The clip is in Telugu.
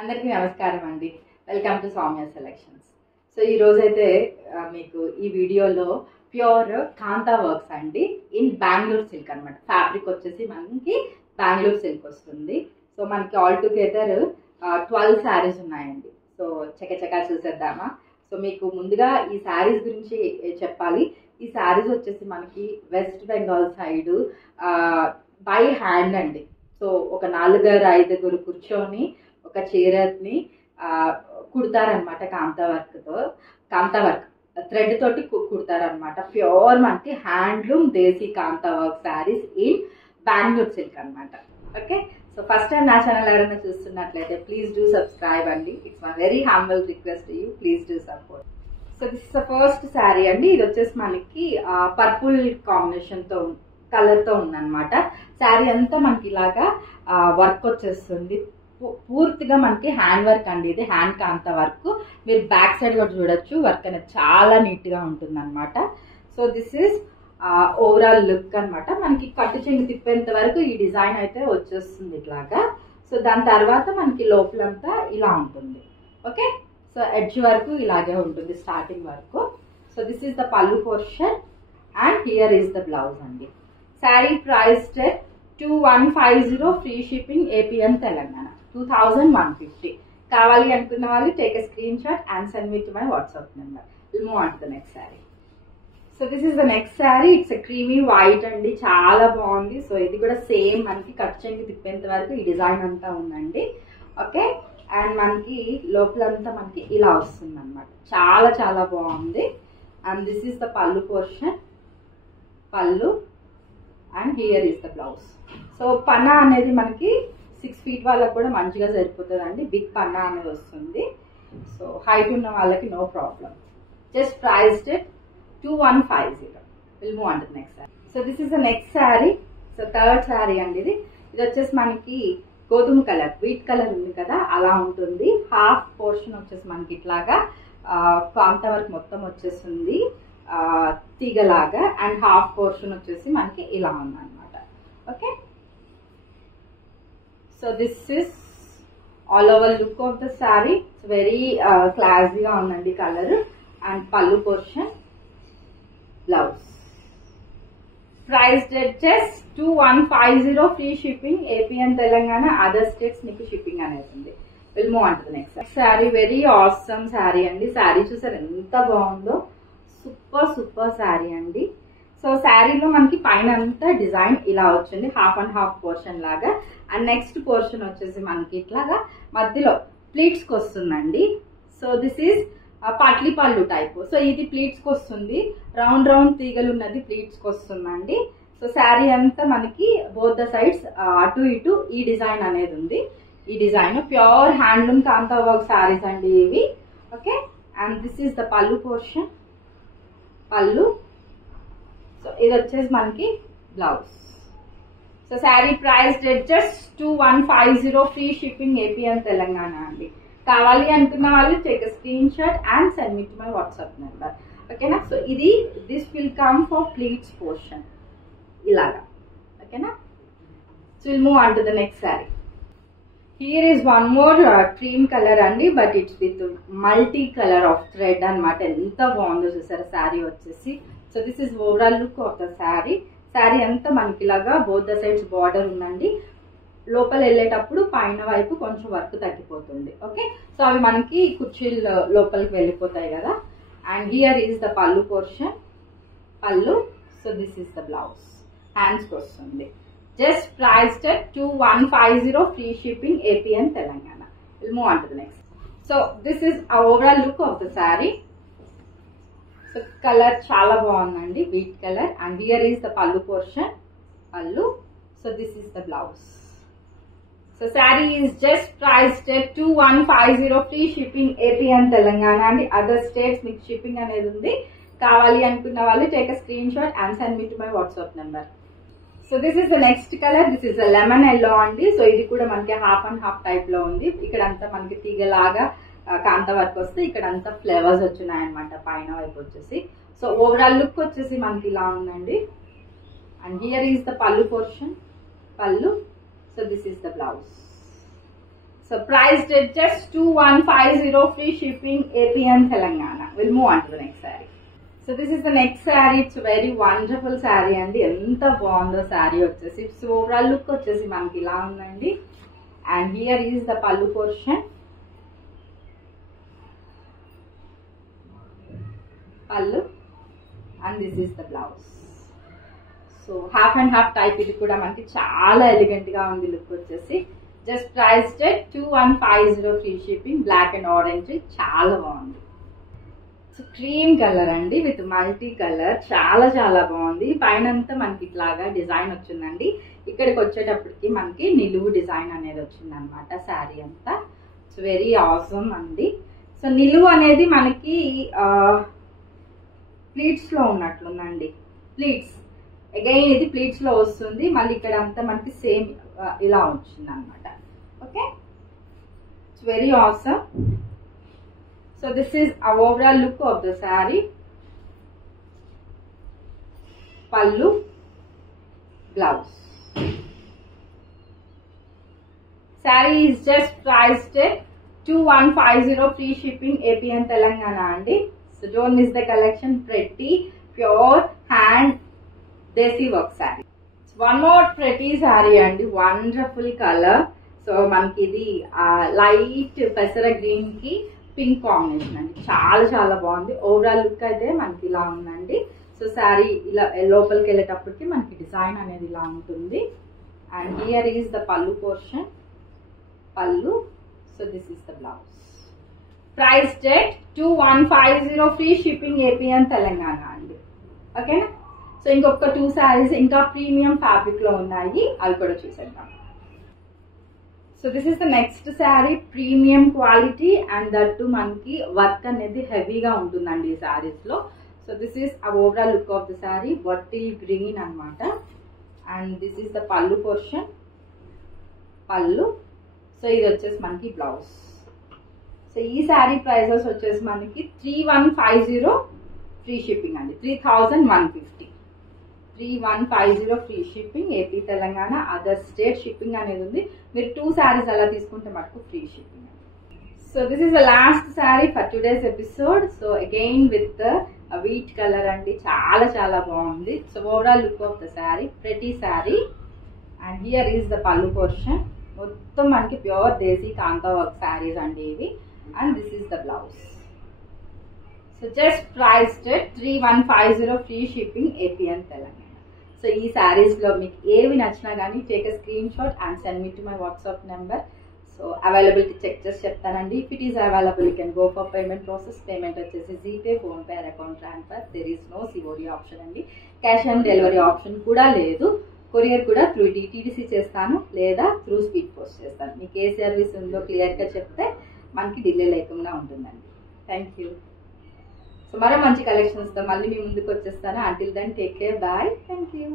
అందరికీ నమస్కారం అండి. Welcome to Soumya selections. So ఈ రోజైతే మీకు ఈ వీడియోలో ప్యూర్ కాంతా వర్క్స్ అండి ఇన్ బెంగళూరు సిల్క్ అనమాట. ఫ్యాబ్రిక్ వచ్చేసి మనకి బెంగళూరు సిల్క్ వస్తుంది. సో మనకి ఆల్ టుగెదర్ 12 శారీస్ ఉన్నాయండి. సో చకచకా చూసేద్దామా. సో మీకు ముందుగా ఈ శారీస్ గురించి చెప్పాలి. ఈ శారీస్ వచ్చేసి మనకి west Bengal side by hand అండి. సో ఒక 4-5 కూర్చొని ఒక చీరని కుడతారనమాట. కాంతా వర్క్ థ్రెడ్ తోటి కుడతారనమాట. ప్యూర్ మనకి handloom desi kantha work saris in Bengaluru silk అనమాట. ఓకే, సో ఫస్ట్ టైం నా ఛానల్ ఎవరైనా చూస్తున్నట్లయితే ప్లీజ్ డూ సబ్స్క్రైబ్ అండి. It's my very humble request you, please do support. So this is the first sari అండి. ఇది వచ్చేసి మనకి పర్పుల్ కాంబినేషన్ తో కలర్ తో ఉందన్నమాట. శారీ అంతా మనకి ఇలాగా వర్క్ వచ్చేస్తుంది. పూర్తిగా మనకి హ్యాండ్ వర్క్ అండి. ఇది హ్యాండ్ కాంతా వర్క్. మీరు బ్యాక్ సైడ్ కూడా చూడొచ్చు. వర్క్ అనేది చాలా నీట్ గా ఉంటుంది అనమాట. So this is overall look అనమాట. మనకి కట్టు చెంగు తిప్పేంత వరకు ఈ డిజైన్ అయితే వచ్చేస్తుంది ఇట్లాగా. సో దాని తర్వాత మనకి లోపలంతా ఇలా ఉంటుంది. ఓకే, సో ఎడ్జ్ వరకు ఇలాగే ఉంటుంది స్టార్టింగ్ వరకు. So this is the pallu portion and here is the blouse అండి. Sari price 2150, free shipping, AP and Telangana 2150. కావాలి అనుకున్న వాళ్ళు take a screenshot and send me to my WhatsApp number. Will move on to the next sari. So this is the next sari. It's creamy white అండి, చాలా బాగుంది. సో ఇది కూడా సేమ్ మనకి కట్ చెంగి తిప్పేంత వరకు ఈ డిజైన్ అంతా ఉందండి. ఓకే, అండ్ మనకి లోపలంతా మనకి ఇలా వస్తుంది అనమాట. చాలా చాలా బాగుంది. And this is the pallu portion, pallu and here is the blouse. So పన్నా అనేది మనకి 6 feet వాళ్ళకి కూడా మంచిగా సరిపోతుంది అండి. బిగ్ పన్నా అనేది వస్తుంది. సో హైట్ ఉన్న వాళ్ళకి no problem. Just priced 2150. Will move on to next sari. So this is the next sari. So third sari అండి. ఇది వచ్చేసి మనకి గోధుమ కలర్, వీట్ కలర్ ఉంది కదా, అలా ఉంటుంది. హాఫ్ పోర్షన్ వచ్చేసి మనకి ఇట్లాగా కాంతా వర్క్ మొత్తం వచ్చేస్తుంది తీగలాగా. అండ్ హాఫ్ పోర్షన్ వచ్చేసి మనకి ఇలా ఉందన్నమాట. Okay, so this is all over look of the sari. Very క్లాసీగా ఉందండి కలర్. అండ్ పల్లు portion, blouse. Price just 2150, free shipping, AP and Telangana. Other states మీకు షిప్పింగ్ అనేది ఉంది. Will move on to the next sari. Very awesome sari అండి. శారీ చూసారు ఎంత బాగుందో. సూపర్ శారీ అండి. సో శారీలో మనకి పైన అంతా డిజైన్ ఇలా వచ్చింది, హాఫ్ అండ్ హాఫ్ పోర్షన్ లాగా. అండ్ నెక్స్ట్ పోర్షన్ వచ్చేసి మనకి ఇట్లాగా మధ్యలో ప్లీట్స్ కి వస్తుందండి. సో దిస్ ఈస్ పట్లీ పళ్ళు టైప్. సో ఇది ప్లీట్స్ కి వస్తుంది. రౌండ్ రౌండ్ తీగలు ఉన్నది ప్లీట్స్ కి వస్తుందండి. సో శారీ అంతా మనకి బోత్ ద సైడ్స్ అటు ఇటు ఈ డిజైన్ అనేది ఉంది. ఈ డిజైన్ ప్యూర్ హ్యాండ్లూమ్ కాంతా వర్క్ శారీస్ అండి ఇవి. Okay, and this is the pallu portion, పల్లు. సో ఇది వచ్చేసి మనకి blouse. So sari price just 2150, free shipping, AP and Telangana అండి. కావాలి అనుకున్న వాళ్ళు take screen shot and send me to my WhatsApp number. ఓకేనా. సో ఇది this will come for pleats portion ఇలాగా. ఓకేనా. So will move on to the next sari. Here is one more cream colour అండి, but it's with multi colour of thread అనమాట. ఎంత బాగుందో చూసారా శారీ వచ్చేసి. So this is overall look of the sari. Sari అంతా మనకి ఇలాగా బోత్ ద సైడ్స్ బార్డర్ ఉందండి. లోపల వెళ్ళేటప్పుడు పైన వైపు కొంచెం వర్క్ తగ్గిపోతుంది. ఓకే, సో అవి మనకి కుర్చీలు లోపలికి వెళ్ళిపోతాయి కదా. And here is the pallu portion, పల్లు. So this is the blouse. Hands కి వస్తుంది. Just priced 2150, free shipping, AP and Telangana. Will move on to the next. So this is overall look of the sari. So colour చాలా బాగుందండి, wheat colour. And here is the pallu portion, పల్లు. So this is the blouse. So sari is just priced 2150, free shipping, AP and Telangana అండి. అదర్ స్టేట్స్ మీకు షిప్పింగ్ అనేది ఉంది. కావాలి అనుకున్న వాళ్ళు take screen shot and send me to my WhatsApp number. So this is the next colour. This is lemon yellow అండి. సో ఇది కూడా మనకి హాఫ్ అండ్ హాఫ్ టైప్ లో ఉంది. ఇక్కడ అంతా మనకి తీగలాగా కాంతా వర్క్ వస్తే ఇక్కడ అంతా ఫ్లేవర్స్ వచ్చినాయి అనమాట పైన వైపు వచ్చేసి. సో ఓవరాల్ లుక్ వచ్చేసి మనకి ఇలా ఉందండి. And here is the pallu portion, పల్లు. So this is the blouse. So priced at just 2150, free shipping, AP and Telangana. We'll move on to the next saree. So this is the next saree. It's a very wonderful saree and enta baagundo saree vachesi. So overall look vachesi manaki ila undandi. And here is the pallu portion. Pallu. And this is the blouse. So half and half type ఇది కూడా మనకి చాలా ఎలిగెంట్ గా ఉంది లుక్ వచ్చేసి. Just priced at 2150, free shipping, black and orange, చాలా బాగుంది. సో క్రీమ్ కలర్ అండి విత్ మల్టీ కలర్, చాలా చాలా బాగుంది. పైన అంతా మనకి ఇట్లాగా డిజైన్ వచ్చిందండి. ఇక్కడికి వచ్చేటప్పటికి మనకి నిలువు డిజైన్ అనేది వచ్చింది అనమాట శారీ అంతా. సో వెరీ ఆసమ్ అండి. సో నిలువు అనేది మనకి ప్లీట్స్ లో ఉన్నట్లుందండి. ప్లీట్స్ అగైన్ ఇది ప్లీట్స్ లో వస్తుంది. మళ్ళీ ఇక్కడ అంతా మనకి సేమ్ ఇలా వచ్చింది అనమాట. Okay, it's very awesome. So this is overall look of the sari. Pallu, blouse. Sari is just priced 2150, free shipping, AP and Telangana అండి. So don't miss the collection. Pretty pure hand desi work saree. One more pretty saree and wonderful color. So మనకి ఇది లైట్ పెసర గ్రీన్ కి పింక్ కాంబినేషన్ అండి. చాలా చాలా బాగుంది. ఓవరాల్ లుక్ అయితే మనకి ఇలా ఉందండి. సో శారీ ఇలా లోపలికి వెళ్ళేటప్పటికి మనకి డిజైన్ అనేది ఇలా ఉంటుంది. And here is the pallu portion. పల్లు. So this is the blouse. Priced at 2150, free shipping, AP and Telangana అండి. ఓకేనా. సో ఇంకొక 2 శారీస్ ఇంకా ప్రీమియం ఫ్యాబ్రిక్ లో ఉన్నాయి, అవి కూడా చూసేద్దాం. So this is the next sari. Premium quality and that మనకి వర్క్ అనేది హెవీగా ఉంటుందండి ఈ శారీస్ లో. So this is overall look of the sari. Bottle green అనమాట. And this is the pallu portion. పల్లు. సో ఇది వచ్చేసి మనకి బ్లౌజ్. సో ఈ శారీ ప్రైజెస్ వచ్చేసి మనకి 3150, ఫ్రీ షిప్పింగ్ అండి. 3150. 3150 free shipping, AP Telangana, other state shipping అనేది ఉంది. మీరు 2 శారీస్ అలా తీసుకుంటే మటుకు ఫ్రీ షిప్పింగ్ అండి. So this is the last sari for today's episode. So again with wheat colour అండి. చాలా చాలా బాగుంది. So overall look of the sari, pretty sari. And here is the pallu portion. మొత్తం మనకి ప్యూర్ దేశీ కాంతా వర్క్ శారీస్ అండి ఇవి. And this is the blouse. So just priced 3150, free shipping, AP and Telangana. So ఈ శారీస్ లో మీకు ఏవి నచ్చినా కానీ take a screenshot and send me to my WhatsApp number. So availability check చేసి చెప్తానండి. If it is available you can go for payment process. Payment వచ్చేసి GPay, PhonePe, account transfer. There is no COD option అండి. క్యాష్ ఆన్ డెలివరీ ఆప్షన్ కూడా లేదు. కొరియర్ కూడా త్రూ DTDC చేస్తాను, లేదా త్రూ స్పీడ్ పోస్ట్ చేస్తాను. మీకు ఏ సర్వీస్ ఉందో క్లియర్గా చెప్తే మనకి డిలే లేకుండా ఉంటుందండి. Thank you. సో మరో మంచి కలెక్షన్స్తో మళ్ళీ మీ ముందుకు వచ్చేస్తాను. Until then take care, bye, thank you.